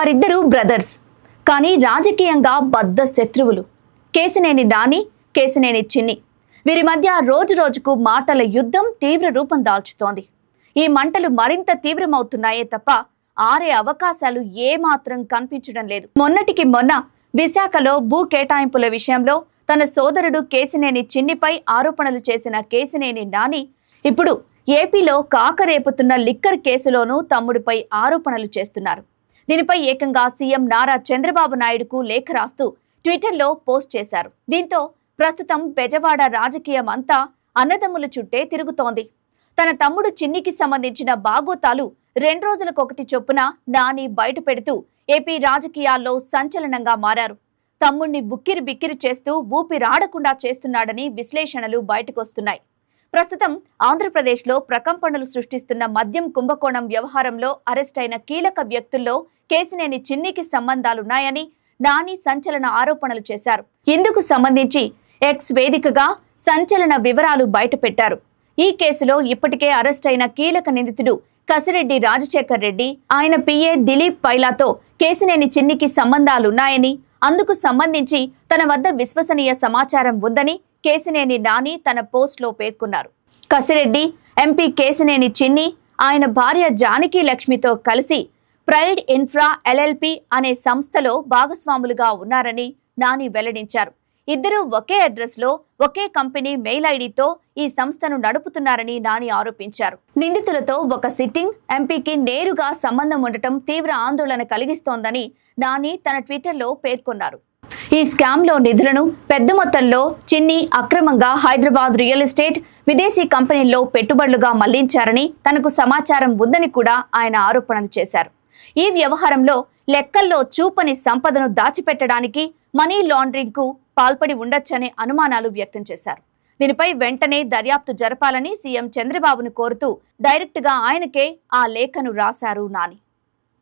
వారిద్దరూ బ్రదర్స్, కానీ రాజకీయంగా బద్ద శత్రువులు. కేశినేని నాని, కేశినేని చిన్ని వీరి మధ్య రోజు రోజుకు మాటల యుద్ధం తీవ్ర రూపం దాల్చుతోంది. ఈ మంటలు మరింత తీవ్రమవుతున్నాయే తప్ప ఆరే అవకాశాలు ఏమాత్రం కనిపించడం లేదు. మొన్నటికి మొన్న విశాఖలో భూ కేటాయింపుల విషయంలో తన సోదరుడు కేశినేని చిన్నిపై ఆరోపణలు చేసిన కేశినేని నాని ఇప్పుడు ఏపీలో కాకరేపుతున్న లిక్కర్ కేసులోనూ తమ్ముడిపై ఆరోపణలు చేస్తున్నారు. దీనిపై ఏకంగా సీఎం నారా చంద్రబాబు నాయుడుకు లేఖ రాస్తూ ట్విట్టర్లో పోస్ట్ చేశారు. దీంతో ప్రస్తుతం బెజవాడ రాజకీయం అంతా అన్నదమ్ముల చుట్టే తిరుగుతోంది. తన తమ్ముడు చిన్నికి సంబంధించిన బాగోతాలు 2 రోజులకొకటి చొప్పున నాని బయట పెడుతూ ఏపీ రాజకీయాల్లో సంచలనంగా మారారు. తమ్ముణ్ణి బుక్కిరి బిక్కిరి చేస్తూ ఊపిరాడకుండా చేస్తున్నాడని విశ్లేషణలు బయటకొస్తున్నాయి. ప్రస్తుతం ఆంధ్రప్రదేశ్లో ప్రకంపనలు సృష్టిస్తున్న మద్యం కుంభకోణం వ్యవహారంలో అరెస్టైన కీలక వ్యక్తుల్లో కేశినేని చిన్నికి సంబంధాలున్నాయని నాని సంచలన ఆరోపణలు చేశారు. ఇందుకు సంబంధించి ఎక్స్ వేదికగా సంచలన వివరాలు బయటపెట్టారు. ఈ కేసులో ఇప్పటికే అరెస్టైన కీలక నిందితుడు కసిరెడ్డి రాజశేఖర్ రెడ్డి, ఆయన పిఏ దిలీప్ పైలాతో కేశినేని చిన్నికి సంబంధాలున్నాయని, అందుకు సంబంధించి తన వద్ద విశ్వసనీయ సమాచారం ఉందని కేశినేని నాని తన పోస్ట్లో పేర్కొన్నారు. కసిరెడ్డి ఎంపీ కేశినేని చిన్ని ఆయన భార్య జానకి లక్ష్మితో కలిసి ప్రైడ్ ఇన్ఫ్రా ఎల్ఎల్పి అనే సంస్థలో భాగస్వాములుగా ఉన్నారని నాని వెల్లడించారు. ఇద్దరూ ఒకే అడ్రస్ లో ఒకే కంపెనీ మెయిల్ ఐడితో ఈ సంస్థను నడుపుతున్నారని నాని ఆరోపించారు. నిందితులతో ఒక సిట్టింగ్ ఎంపీకి నేరుగా సంబంధం ఉండటం తీవ్ర ఆందోళన కలిగిస్తోందని నాని తన ట్విట్టర్లో పేర్కొన్నారు. ఈ స్కామ్ లో నిధులను పెద్ద మొత్తంలో చిన్ని అక్రమంగా హైదరాబాద్ రియల్ ఎస్టేట్, విదేశీ కంపెనీల్లో పెట్టుబడులుగా మళ్లించారని తనకు సమాచారం ఉందని కూడా ఆయన ఆరోపణలు చేశారు. ఈ వ్యవహారంలో లెక్కల్లో చూపని సంపదను దాచిపెట్టడానికి మనీ లాండరింగ్ కు పాల్పడి ఉండొచ్చనే అనుమానాలు వ్యక్తం చేశారు. దీనిపై వెంటనే దర్యాప్తు జరపాలని సీఎం చంద్రబాబును కోరుతూ డైరెక్ట్ గా ఆయనకే ఆ లేఖను రాశారు నాని.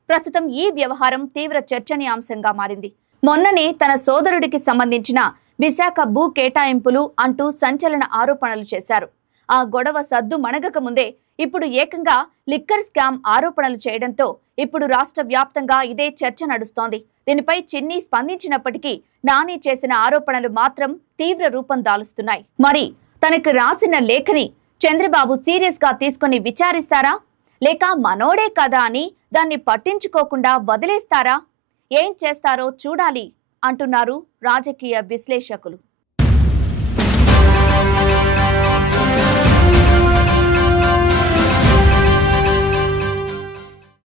ప్రస్తుతం ఈ వ్యవహారం తీవ్ర చర్చనీయాంశంగా మారింది. మొన్ననే తన సోదరుడికి సంబంధించిన విశాఖ భూ కేటాయింపులు అంటూ సంచలన ఆరోపణలు చేశారు. ఆ గొడవ సద్దు మణగక ముందే ఇప్పుడు ఏకంగా లిక్కర్ స్కామ్ ఆరోపణలు చేయడంతో ఇప్పుడు రాష్ట్ర వ్యాప్తంగా ఇదే చర్చ నడుస్తోంది. దీనిపై చిన్ని స్పందించినప్పటికీ నాని చేసిన ఆరోపణలు మాత్రం తీవ్ర రూపం దాలుస్తున్నాయి. మరి తనకు రాసిన లేఖని చంద్రబాబు సీరియస్ గా తీసుకుని విచారిస్తారా, లేక మనోడే కదా అని దాన్ని పట్టించుకోకుండా వదిలేస్తారా? ఏం చేస్తారో చూడాలి అంటున్నారు రాజకీయ విశ్లేషకులు.